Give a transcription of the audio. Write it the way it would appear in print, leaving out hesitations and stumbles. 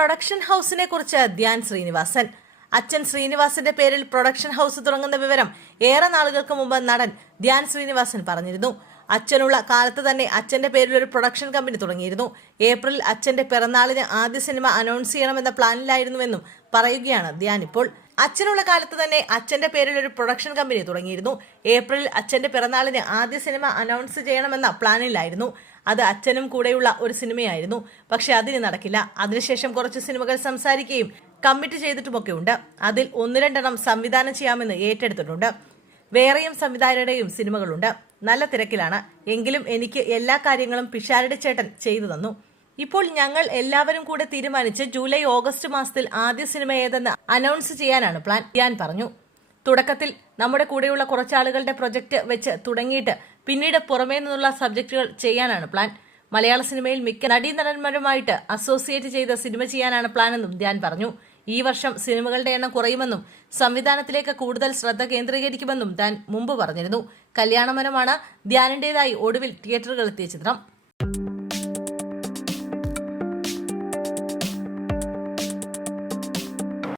Production ഹൗസിനെ കുറിച്ച് ധ്യാൻ ശ്രീനിവാസൻ. അച്ഛൻ ശ്രീനിവാസന്റെ പേരിൽ പ്രൊഡക്ഷൻ ഹൗസ് തുടങ്ങുന്ന വിവരം ഏറെ നാളുകൾക്ക് മുമ്പ് നടൻ ധ്യാൻ ശ്രീനിവാസൻ പറഞ്ഞിരുന്നു. അച്ഛനുള്ള കാലത്ത് തന്നെ അച്ഛന്റെ പേരിൽ ഒരു പ്രൊഡക്ഷൻ കമ്പനി തുടങ്ങിയിരുന്നു. ഏപ്രിൽ അച്ഛന്റെ പിറന്നാളിന് ആദ്യ സിനിമ അനൗൺസ് ചെയ്യണമെന്ന പ്ലാനിലായിരുന്നുവെന്നും പറയുകയാണ് ധ്യാൻ ഇപ്പോൾ. അച്ഛനുള്ള കാലത്ത് തന്നെ അച്ഛന്റെ പേരിൽ ഒരു പ്രൊഡക്ഷൻ കമ്പനി തുടങ്ങിയിരുന്നു. ഏപ്രിൽ അച്ഛന്റെ പിറന്നാളിന് ആദ്യ സിനിമ അനൗൺസ് ചെയ്യണമെന്ന പ്ലാനിലായിരുന്നു. അത് അച്ഛനും കൂടെയുള്ള ഒരു സിനിമയായിരുന്നു. പക്ഷെ അതിന് നടക്കില്ല. അതിനുശേഷം കുറച്ച് സിനിമകൾ സംസാരിക്കുകയും കമ്മിറ്റ് ചെയ്തിട്ടുമൊക്കെ ഉണ്ട്. അതിൽ 1-2 സംവിധാനം ചെയ്യാമെന്ന് ഏറ്റെടുത്തിട്ടുണ്ട്. വേറെയും സംവിധായകരുടെയും സിനിമകളുണ്ട്. നല്ല തിരക്കിലാണ്. എങ്കിലും എനിക്ക് എല്ലാ കാര്യങ്ങളും പിഷാരടി ചേട്ടൻ ചെയ്തു തന്നു. ഇപ്പോൾ ഞങ്ങൾ എല്ലാവരും കൂടെ തീരുമാനിച്ച് ജൂലൈ ഓഗസ്റ്റ് മാസത്തിൽ ആദ്യ സിനിമ ഏതെന്ന് അനൗൺസ് ചെയ്യാനാണ് പ്ലാൻ, ധ്യാൻ പറഞ്ഞു. തുടക്കത്തിൽ നമ്മുടെ കൂടെയുള്ള കുറച്ചാളുകളുടെ പ്രൊജക്ട് വെച്ച് തുടങ്ങിയിട്ട് പിന്നീട് പുറമേ നിന്നുള്ള സബ്ജക്റ്റുകൾ ചെയ്യാനാണ് പ്ലാൻ. മലയാള സിനിമയിൽ മിക്ക നടീനടന്മാരുമായിട്ട് അസോസിയേറ്റ് ചെയ്ത സിനിമ ചെയ്യാനാണ് പ്ലാൻ എന്നും ധ്യാൻ പറഞ്ഞു. ഈ വർഷം സിനിമകളുടെ എണ്ണം കുറയുമെന്നും സംവിധാനത്തിലേക്ക് കൂടുതൽ ശ്രദ്ധ കേന്ദ്രീകരിക്കുമെന്നും ധ്യാൻ മുമ്പ് പറഞ്ഞിരുന്നു. കല്യാണമനമാണ് ധ്യാനിന്റേതായി ഒടുവിൽ തിയേറ്ററുകളിലെത്തിയ ചിത്രം.